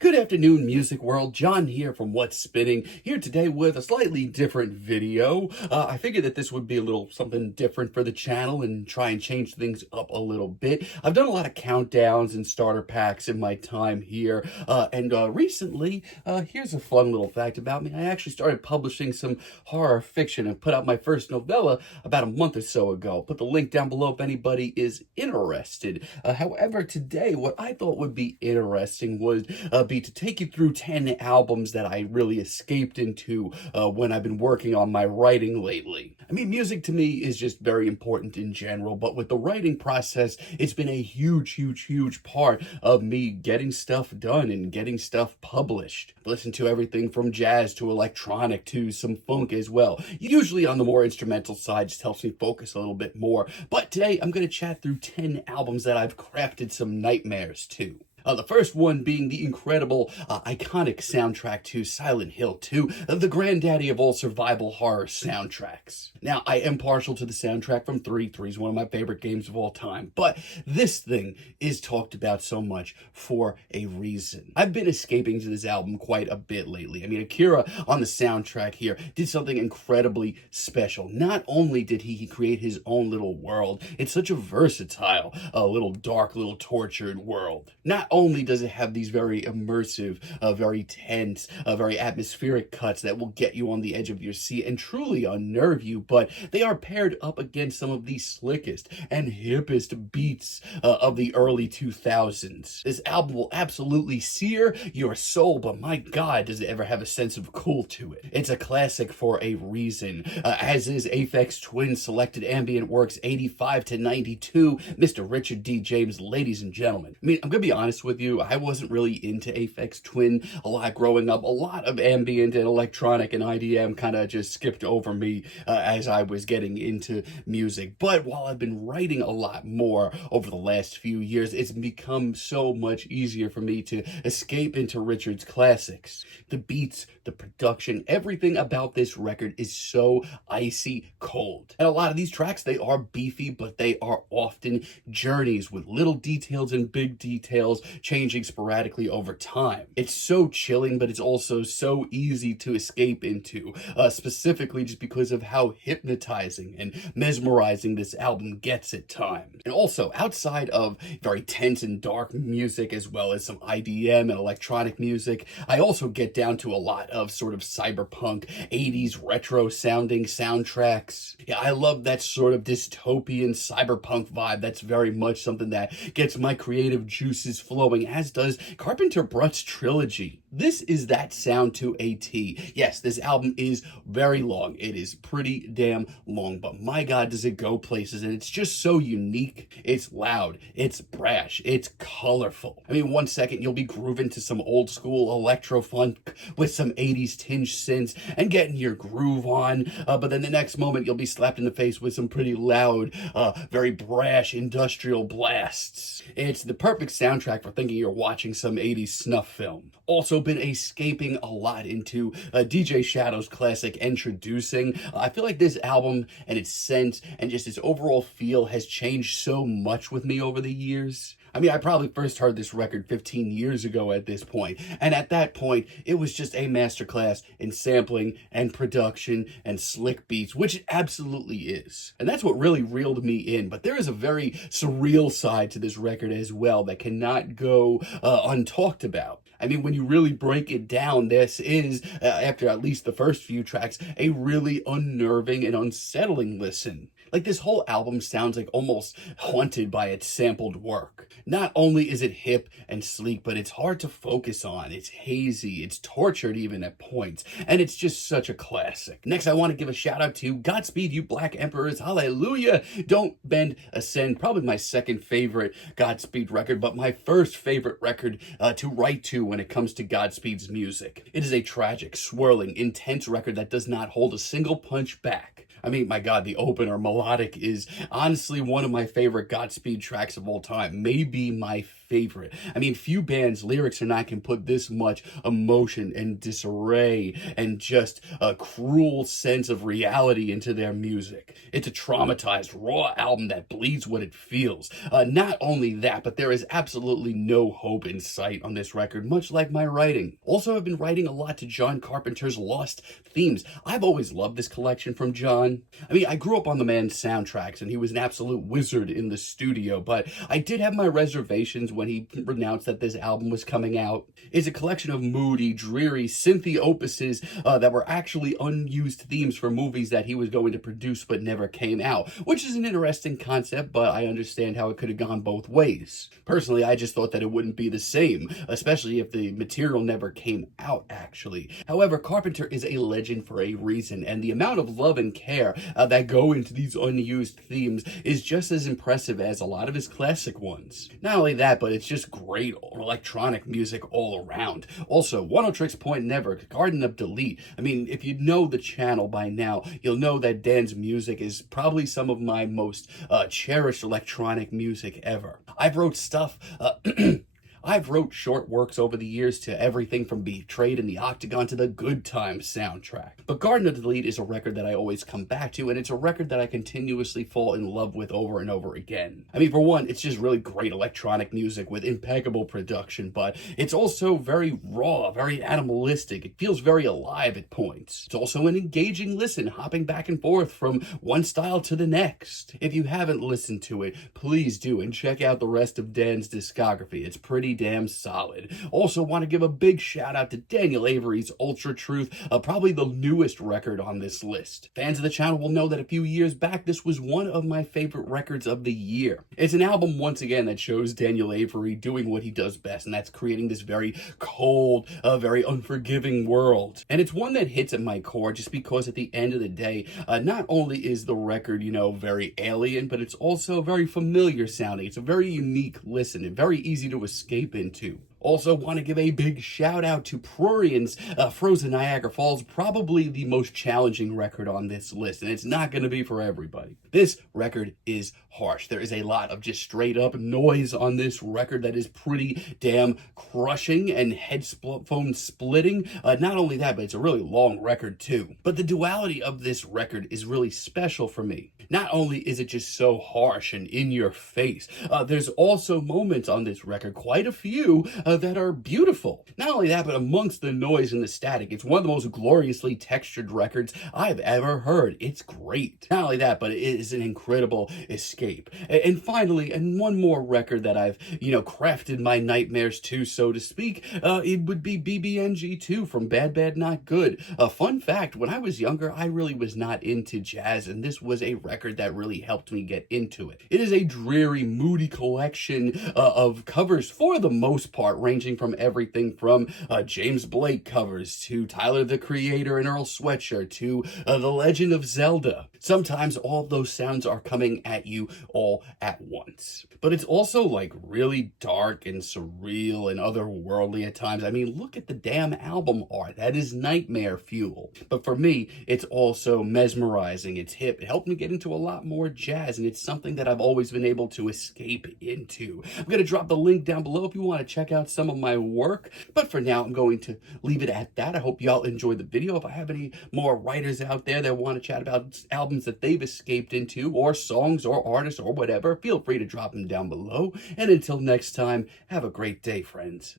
Good afternoon, music world. John here from What's Spinning, here today with a slightly different video. I figured that this would be a little something different for the channel and try and change things up a little bit. I've done a lot of countdowns and starter packs in my time here, and recently, here's a fun little fact about me. I actually started publishing some horror fiction and put out my first novella about a month or so ago. Put the link down below if anybody is interested. However, today, what I thought would be interesting would be to take you through 10 albums that I really escaped into when I've been working on my writing lately. I mean, music to me is just very important in general, but with the writing process, it's been a huge part of me getting stuff done and getting stuff published. Listen to everything from jazz to electronic to some funk as well. Usually on the more instrumental side, just helps me focus a little bit more. But today, I'm going to chat through 10 albums that I've crafted some nightmares to. The first one being the incredible, iconic soundtrack to Silent Hill 2, the granddaddy of all survival horror soundtracks. Now, I am partial to the soundtrack from 3. 3 is one of my favorite games of all time, but this thing is talked about so much for a reason. I've been escaping to this album quite a bit lately. I mean, Akira on the soundtrack here did something incredibly special. Not only did he create his own little world, it's such a versatile, little dark, little tortured world. Not only does it have these very immersive, very tense, very atmospheric cuts that will get you on the edge of your seat and truly unnerve you, but they are paired up against some of the slickest and hippest beats of the early 2000s. This album will absolutely sear your soul, but my God, does it ever have a sense of cool to it. It's a classic for a reason, as is Aphex Twin's selected ambient works 85 to 92, Mr. Richard D. James, ladies and gentlemen. I mean, I'm gonna be honest with you, I wasn't really into Aphex Twin a lot growing up. A lot of ambient and electronic and IDM kind of just skipped over me as I was getting into music. But while I've been writing a lot more over the last few years, it's become so much easier for me to escape into Richard's classics. The beats, the production, everything about this record is so icy cold. And a lot of these tracks, they are beefy, but they are often journeys with little details and big details changing sporadically over time. It's so chilling, but it's also so easy to escape into, specifically just because of how hypnotizing and mesmerizing this album gets at times. And also, outside of very tense and dark music, as well as some IDM and electronic music, I also get down to a lot of sort of cyberpunk, 80s retro sounding soundtracks. Yeah, I love that sort of dystopian cyberpunk vibe. That's very much something that gets my creative juices flowing, as does Carpenter Brutt's trilogy. This is that sound to a T. Yes, this album is very long. It is pretty damn long, but my God, does it go places, and it's just so unique. It's loud, it's brash, it's colorful. I mean, one second you'll be grooving to some old school electro funk with some 80s tinge synths and getting your groove on, but then the next moment you'll be slapped in the face with some pretty loud, very brash industrial blasts. It's the perfect soundtrack for thinking you're watching some 80s snuff film. Also been escaping a lot into DJ Shadow's classic Introducing. I feel like this album and its sense and just its overall feel has changed so much with me over the years. I mean, I probably first heard this record 15 years ago at this point, and at that point, it was just a masterclass in sampling and production and slick beats, which it absolutely is. And that's what really reeled me in, but there is a very surreal side to this record as well that cannot go untalked about. I mean, when you really break it down, this is, after at least the first few tracks, a really unnerving and unsettling listen. Like, this whole album sounds like almost haunted by its sampled work. Not only is it hip and sleek, but it's hard to focus on. It's hazy, it's tortured even at points, and it's just such a classic. Next, I want to give a shout out to Godspeed You Black Emperors, hallelujah! Don't Bend, Ascend, probably my second favorite Godspeed record, but my first favorite record to write to when it comes to Godspeed's music. It is a tragic, swirling, intense record that does not hold a single punch back. I mean, my God, the opener, Melodic, is honestly one of my favorite Godspeed tracks of all time. Maybe my favorite. I mean, few bands' lyrics or not can put this much emotion and disarray and just a cruel sense of reality into their music. It's a traumatized, raw album that bleeds what it feels. Not only that, but there is absolutely no hope in sight on this record, much like my writing. Also, I've been writing a lot to John Carpenter's Lost Themes. I've always loved this collection from John. I mean, I grew up on the man's soundtracks, and he was an absolute wizard in the studio, but I did have my reservations when he announced that this album was coming out. It's a collection of moody, dreary, synthy opuses that were actually unused themes for movies that he was going to produce but never came out, which is an interesting concept, but I understand how it could have gone both ways. Personally, I just thought that it wouldn't be the same, especially if the material never came out, actually. However, Carpenter is a legend for a reason, and the amount of love and care that go into these unused themes is just as impressive as a lot of his classic ones. Not only that, but it's just great electronic music all around. Also, One Tricks Point Never, Garden of Delete. I mean, if you know the channel by now, you'll know that Dan's music is probably some of my most cherished electronic music ever. I've wrote short works over the years to everything from Betrayed in the Octagon to the Good Times soundtrack. But Garden of Delete is a record that I always come back to, and it's a record that I continuously fall in love with over and over again. I mean, for one, it's just really great electronic music with impeccable production, but it's also very raw, very animalistic. It feels very alive at points. It's also an engaging listen, hopping back and forth from one style to the next. If you haven't listened to it, please do, and check out the rest of Dan's discography. It's pretty damn solid. Also want to give a big shout out to Daniel Avery's Ultra Truth, probably the newest record on this list. Fans of the channel will know that a few years back, this was one of my favorite records of the year. It's an album, once again, that shows Daniel Avery doing what he does best, and that's creating this very cold, very unforgiving world. And it's one that hits at my core just because at the end of the day, not only is the record, very alien, but it's also very familiar sounding. It's a very unique listen and very easy to escape into. Also want to give a big shout out to Prurien's Frozen Niagara Falls, probably the most challenging record on this list, and it's not going to be for everybody. This record is harsh. There is a lot of just straight up noise on this record that is pretty damn crushing and headphone splitting. Not only that, but it's a really long record too. But the duality of this record is really special for me. Not only is it just so harsh and in your face, there's also moments on this record, quite a few, that are beautiful. Not only that, but amongst the noise and the static, it's one of the most gloriously textured records I've ever heard. It's great. Not only that, but it is an incredible escape. And finally, and one more record that I've, crafted my nightmares to, so to speak, it would be BBNG 2 from Bad Bad Not Good. A fun fact, when I was younger, I really was not into jazz, and this was a record that really helped me get into it. It is a dreary, moody collection of covers, for the most part, ranging from everything from James Blake covers to Tyler the Creator and Earl Sweatshirt to The Legend of Zelda. Sometimes all of those sounds are coming at you all at once. But it's also like really dark and surreal and otherworldly at times. I mean, look at the damn album art. That is nightmare fuel. But for me, it's also mesmerizing. It's hip. It helped me get into a lot more jazz, and it's something that I've always been able to escape into. I'm going to drop the link down below if you want to check out some of my work. But for now, I'm going to leave it at that. I hope y'all enjoyed the video. If I have any more writers out there that want to chat about albums that they've escaped into, or songs or artists or whatever, feel free to drop them down below. And until next time, have a great day, friends.